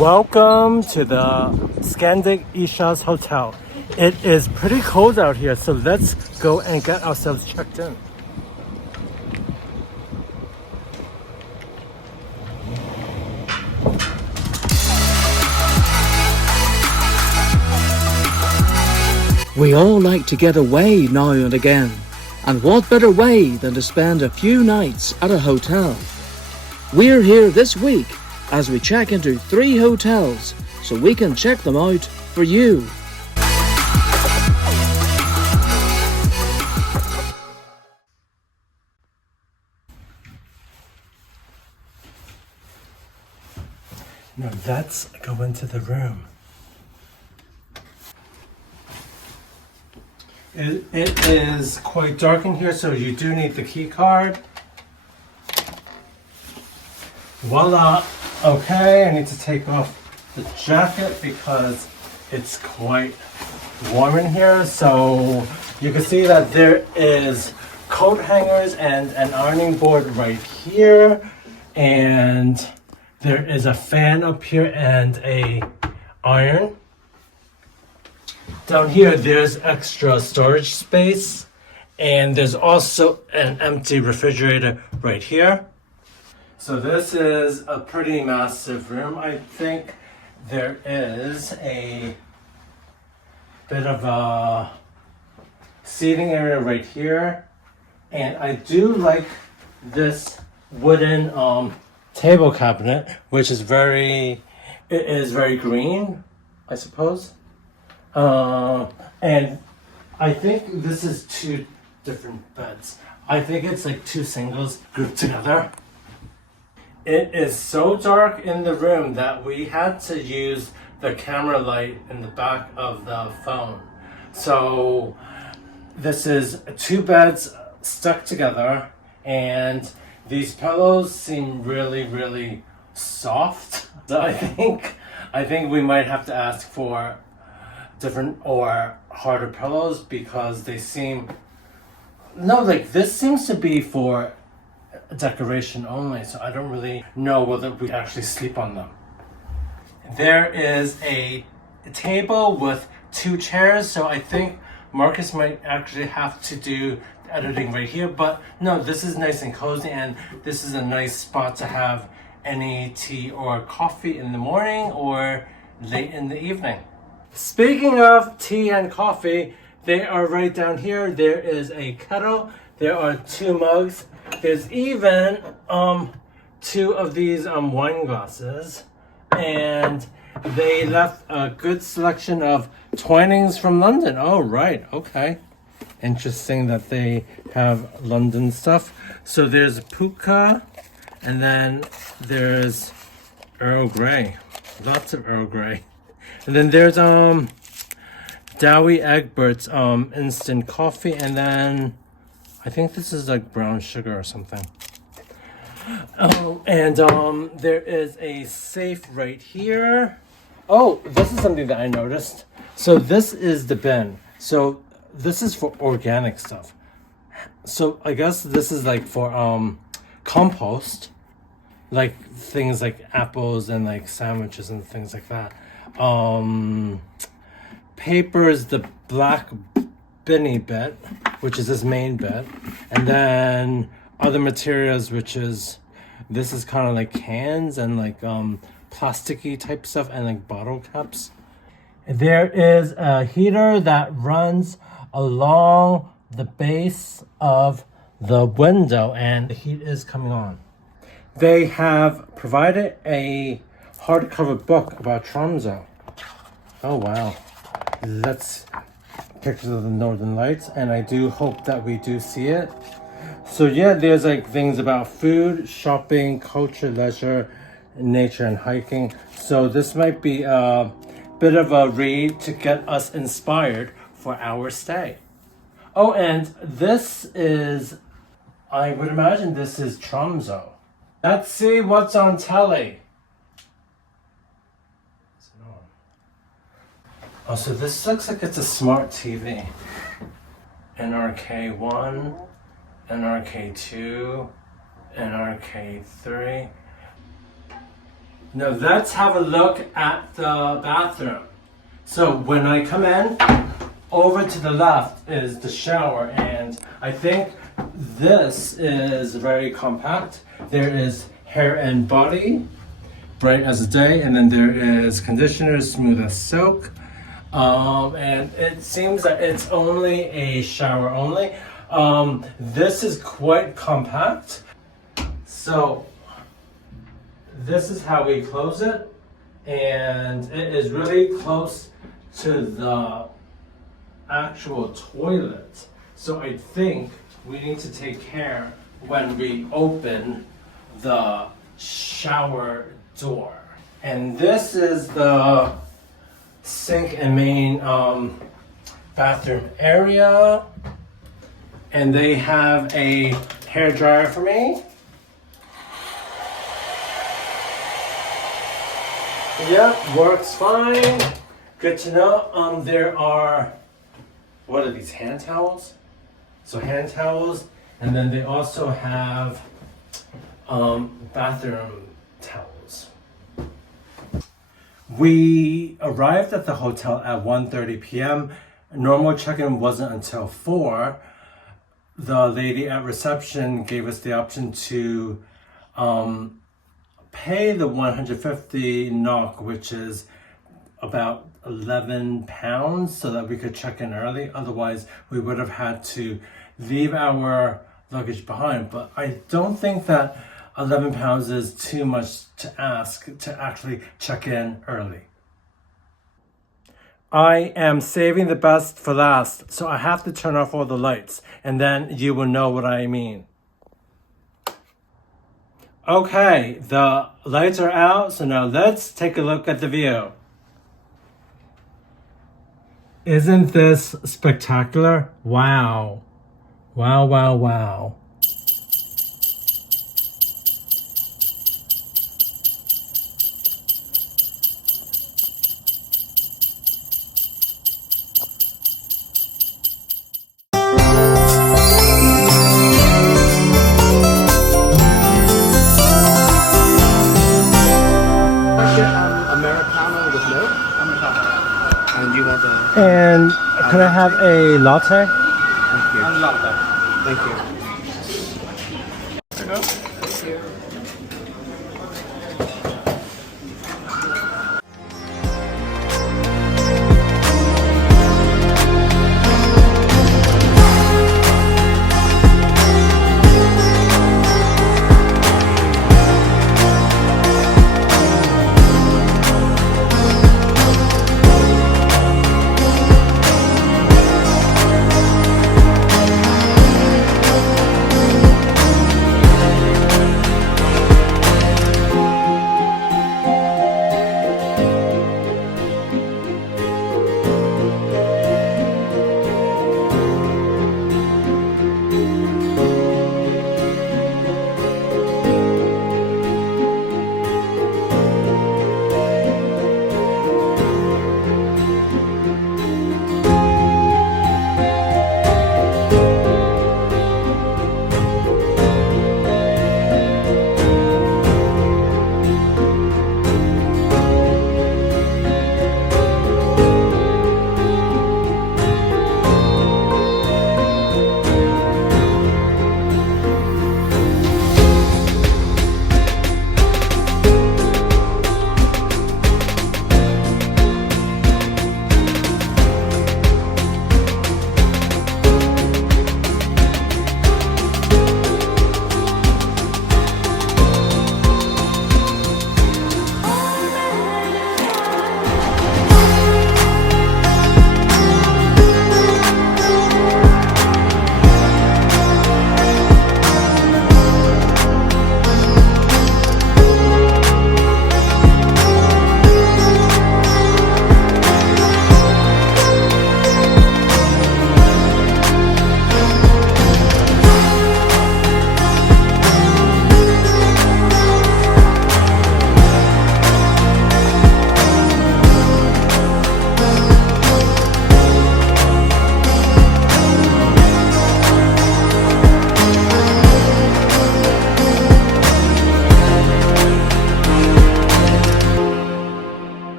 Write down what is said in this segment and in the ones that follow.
Welcome to the Scandic Ishavshotel. It is pretty cold out here, so let's go and get ourselves checked in. We all like to get away now and again, and what better way than to spend a few nights at a hotel? We're here this week as we check into 3 hotels so we can check them out for you. Now let's go into the room. It is quite dark in here, so you do need the key card. Voila! Okay, I need to take off the jacket because it's quite warm in here. So you can see that there is coat hangers and an ironing board right here, and there is a fan up here and a iron. Down here there's extra storage space, and there's also an empty refrigerator right here. So this is a pretty massive room. I think there is a bit of a seating area right here, and I do like this wooden table cabinet, which is very green, I suppose. And I think this is 2 different beds. I think it's like 2 singles grouped together. It is so dark in the room that we had to use the camera light in the back of the phone. So this is 2 beds stuck together, and these pillows seem really soft. So I think we might have to ask for different or harder pillows because they seem, no, like this seems to be for decoration only, so I don't really know whether we actually sleep on them. There is a table with 2 chairs, so I think Marcus might actually have to do the editing right here, but no, this is nice and cozy, and this is a nice spot to have any tea or coffee in the morning or late in the evening. Speaking of tea and coffee, they are right down here. There is a kettle, there are 2 mugs, there's even 2 of these wine glasses, and they left a good selection of Twinings from London. Oh right, okay, interesting that they have London stuff. So there's Puka, and then there's Earl Grey, lots of Earl Grey, and then there's Dowie Egbert's instant coffee, and then I think this is like brown sugar or something. Oh, and there is a safe right here. Oh, this is something that I noticed. So this is the bin. So this is for organic stuff. So I guess this is like for compost, like things like apples and like sandwiches and things like that. Paper is the black binny bit, which is this main bit, and then other materials, which is, this is kind of like cans and like plasticky type stuff and like bottle caps. There is a heater that runs along the base of the window, and the heat is coming on. They have provided a hardcover book about Tromso. Oh wow, that's pictures of the Northern Lights, and I do hope that we do see it. So yeah, there's like things about food, shopping, culture, leisure, nature, and hiking. So this might be a bit of a read to get us inspired for our stay. Oh, and this is, I would imagine this is Tromso. Let's see what's on telly. Oh, so this looks like it's a smart TV. NRK1, NRK2, NRK3. Now let's have a look at the bathroom. So when I come in, over to the left is the shower, and I think this is very compact. There is hair and body, bright as the day, and then there is conditioner, smooth as silk. And it seems that it's only a shower only. This is quite compact. So this is how we close it, and it is really close to the actual toilet. So I think we need to take care when we open the shower door. And this is the sink and main bathroom area. And they have a hair dryer for me. Yep, works fine. Good to know. There are, what are these, hand towels? So hand towels, and then they also have bathroom towels. We arrived at the hotel at 1:30 p.m. Normal check-in wasn't until 4. The lady at reception gave us the option to pay the 150 NOK, which is about 11 pounds, so that we could check in early. Otherwise, we would have had to leave our luggage behind. But I don't think that 11 pounds is too much to ask to actually check in early. I am saving the best for last, so I have to turn off all the lights, and then you will know what I mean. Okay, the lights are out, so now let's take a look at the view. Isn't this spectacular? Wow. Wow, wow, wow. Americano with milk? And you want the... And could I have a latte? Thank you. And latte. Thank you. There you go. Thank you.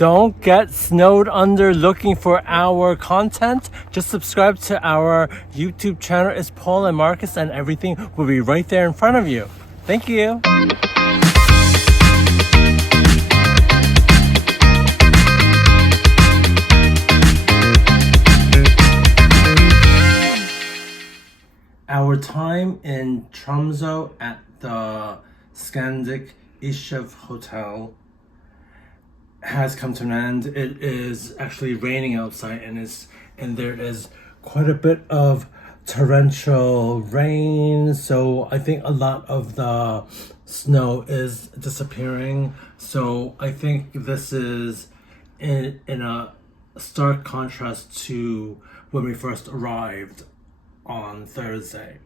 don't get snowed under looking for our content, just subscribe to our YouTube channel. It's Paul and Marcus, and everything will be right there in front of you. Thank you. Our time in Tromso at the Scandic Ishavshotel has come to an end. It is actually raining outside, and there is quite a bit of torrential rain, so I think a lot of the snow is disappearing. So I think this is in a stark contrast to when we first arrived on Thursday.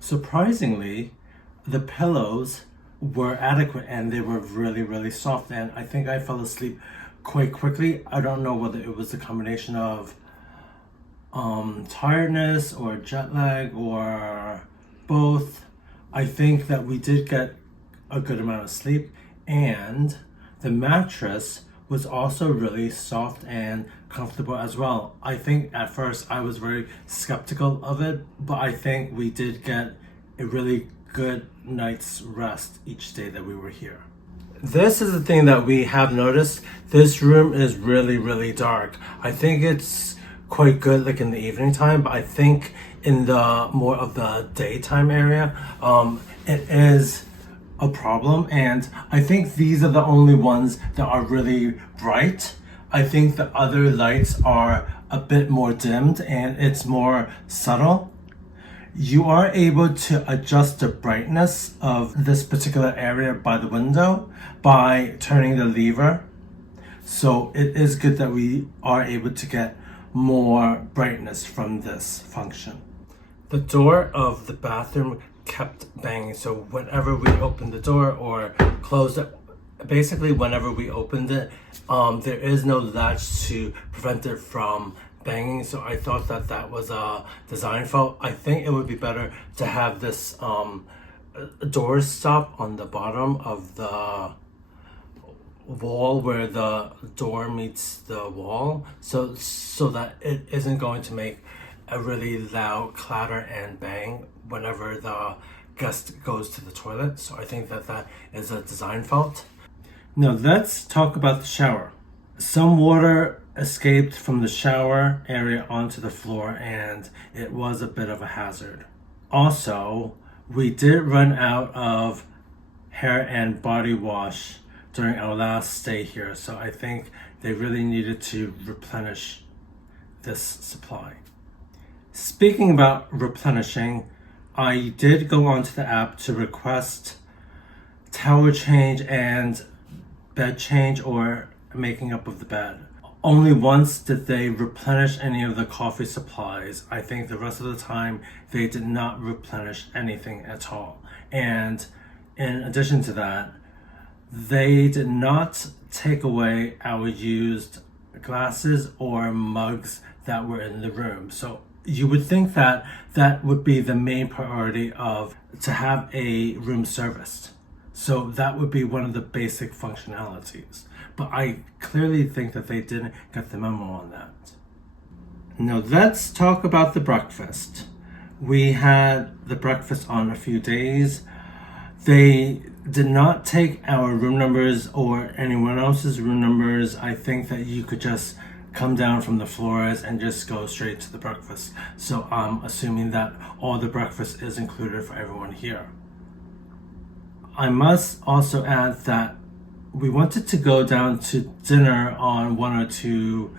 Surprisingly, the pillows were adequate and they were really soft, and I think I fell asleep quite quickly. I don't know whether it was a combination of tiredness or jet lag or both. I think that we did get a good amount of sleep, and the mattress was also really soft and comfortable as well. I think at first I was very skeptical of it, but I think we did get a really good night's rest each day that we were here. This is the thing that we have noticed. This room is really dark. I think it's quite good like in the evening time, but I think in the more of the daytime area, it is a problem, and I think these are the only ones that are really bright. I think the other lights are a bit more dimmed and it's more subtle. You are able to adjust the brightness of this particular area by the window by turning the lever. So it is good that we are able to get more brightness from this function. The door of the bathroom kept banging, so whenever we opened the door or closed it, basically whenever we opened it, there is no latch to prevent it from banging. So I thought that that was a design fault. I think it would be better to have this door stop on the bottom of the wall where the door meets the wall, so that it isn't going to make a really loud clatter and bang whenever the guest goes to the toilet. So I think that that is a design fault. Now let's talk about the shower. Some water escaped from the shower area onto the floor, and it was a bit of a hazard. Also, we did run out of hair and body wash during our last stay here, so I think they really needed to replenish this supply. Speaking about replenishing, I did go onto the app to request towel change and bed change or making up of the bed. Only once did they replenish any of the coffee supplies. I think the rest of the time they did not replenish anything at all. And in addition to that, they did not take away our used glasses or mugs that were in the room. So you would think that that would be the main priority of to have a room serviced. So that would be one of the basic functionalities. But I clearly think that they didn't get the memo on that. Now let's talk about the breakfast. We had the breakfast on a few days. They did not take our room numbers or anyone else's room numbers. I think that you could just come down from the floors and just go straight to the breakfast. So I'm assuming that all the breakfast is included for everyone here. I must also add that we wanted to go down to dinner on 1 or 2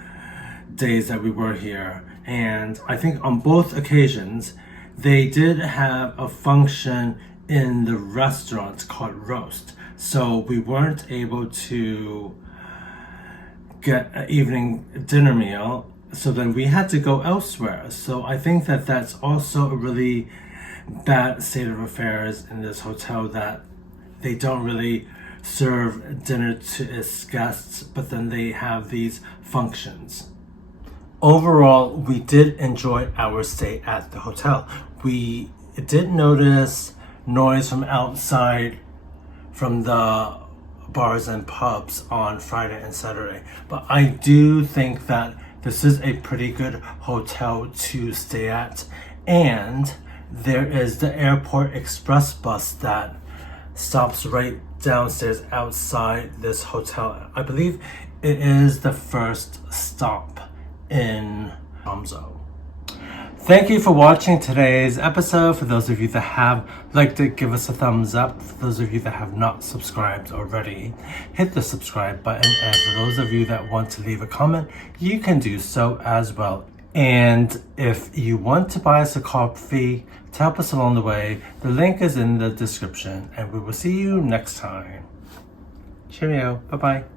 days that we were here. And I think on both occasions, they did have a function in the restaurant called roast. So we weren't able to get an evening dinner meal. So then we had to go elsewhere. So I think that that's also a really bad state of affairs in this hotel, that they don't really serve dinner to its guests, but then they have these functions. Overall, we did enjoy our stay at the hotel. We did notice noise from outside from the bars and pubs on Friday and Saturday. But I do think that this is a pretty good hotel to stay at. And there is the airport express bus that stops right downstairs outside this hotel. I believe it is the first stop in Tromso. Thank you for watching today's episode. For those of you that have liked it, give us a thumbs up. For those of you that have not subscribed already, hit the subscribe button. And for those of you that want to leave a comment, you can do so as well. And if you want to buy us a coffee to help us along the way, the link is in the description. And we will see you next time. Cheerio. Bye-bye.